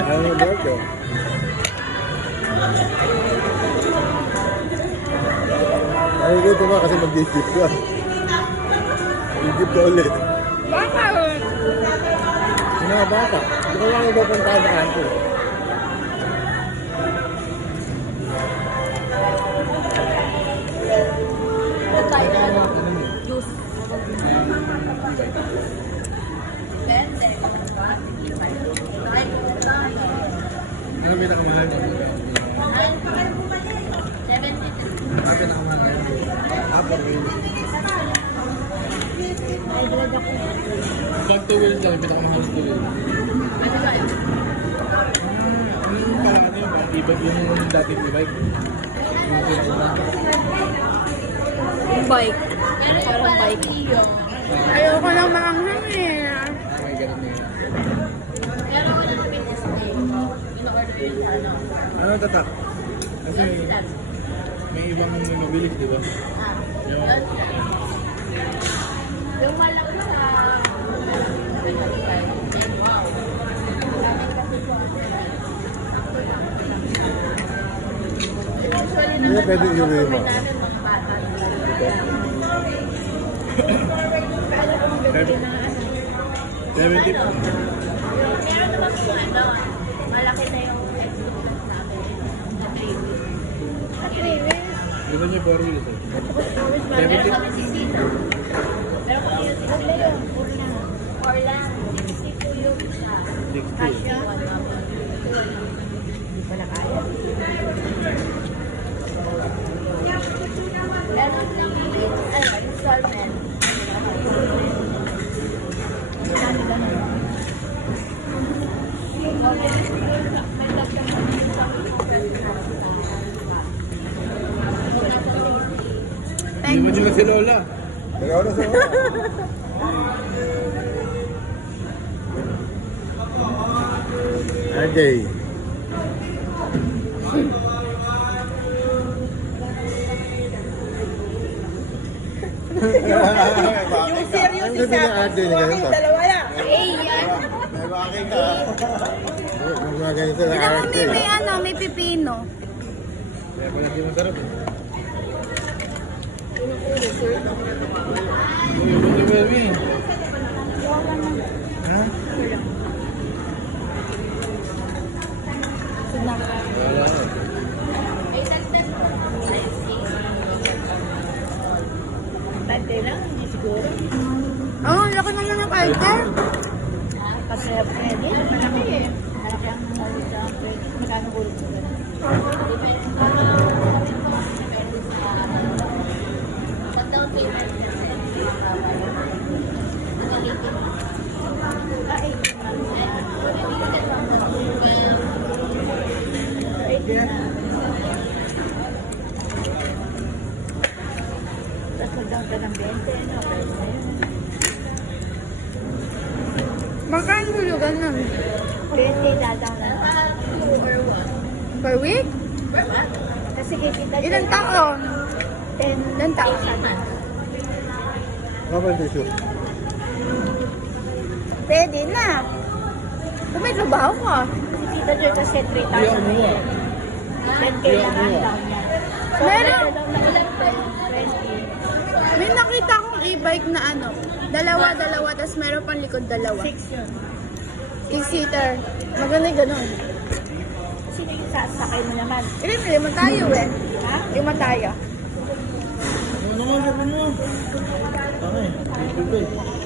Ano ba ito? Ay, ito ba kasi mag-Egypt ka? Egypt ka ulit. Bakit? Yung mga bata. Hindi ko lang ito punta sa kanto. Ito tayo na ano? Juice. Ano pinakamahal niya? Ano pinakamahal? Upper wheel. Ay, dilad ako. Pag 2 wheels lang, pinakamahal 2 wheels. Parang ano yun? Iba yung dating e-bike. Yung bike. Parang bike. Ayoko lang maanghang eh. Ay, ganun na yun. Ano tatak? Kasi may ibang mabilis, di ba? Yung Yung malaw sa... hindi na pwede yung mo. 70. Meron naman po ano, malaki na yung exhaust natin. Sa 3 wheels. Di ba niya 4 wheels eh? Meron kami 60 na. Meron kami yung 60 na yun. 4 lang. 60 po yung isa. 60. Kasya. Hindi pala kaya. Meron lang installment. Hindi mo dyan si Lola. Ikaw na sa Lola. Okay. Yung serious isa, dalawa lang. Eh, yan. May bakit ka. Mga ganito na Ito mo may ano, may pipino. Kaya pala di masarap eh. Uy, buti baby. Ha? Wala. Ay, dagdag po. Tante lang, hindi siguro. Oh, laki naman ng fighter. Kasi pwede, malaki eh. Malaki ang mawid sa pwede. Magkano ulit ko gano'n? Pag down payment, magkano hulugan nun? 20 dadaw na. Per week? Kasi kikita siya. Ilang taon? 10. Ilang taon? Kapag tissue. Pwede na. Kung may trabaho ka. Kikita siya kasi 3,000. Hindi ako muha. 10K lang ang down niya. Meron. May nakita akong e-bike na ano. Dalawa, tapos meron pang likod dalawa. 6 yun. 6-seater. Maganda ganun. Sino yung sasakay mo naman? Lima tayo eh. Ha? Lima tayo. Ano nga, sabi mo? Okay, 52.